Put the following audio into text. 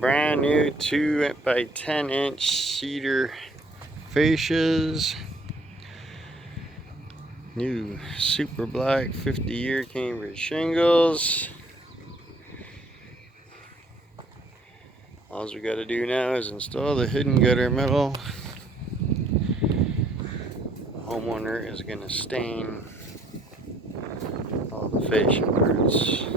brand new 2 by 10 inch cedar fascias. New super black 50-year Cambridge shingles. All we got to do now is install the hidden gutter metal. The homeowner is going to stain all the fascia parts.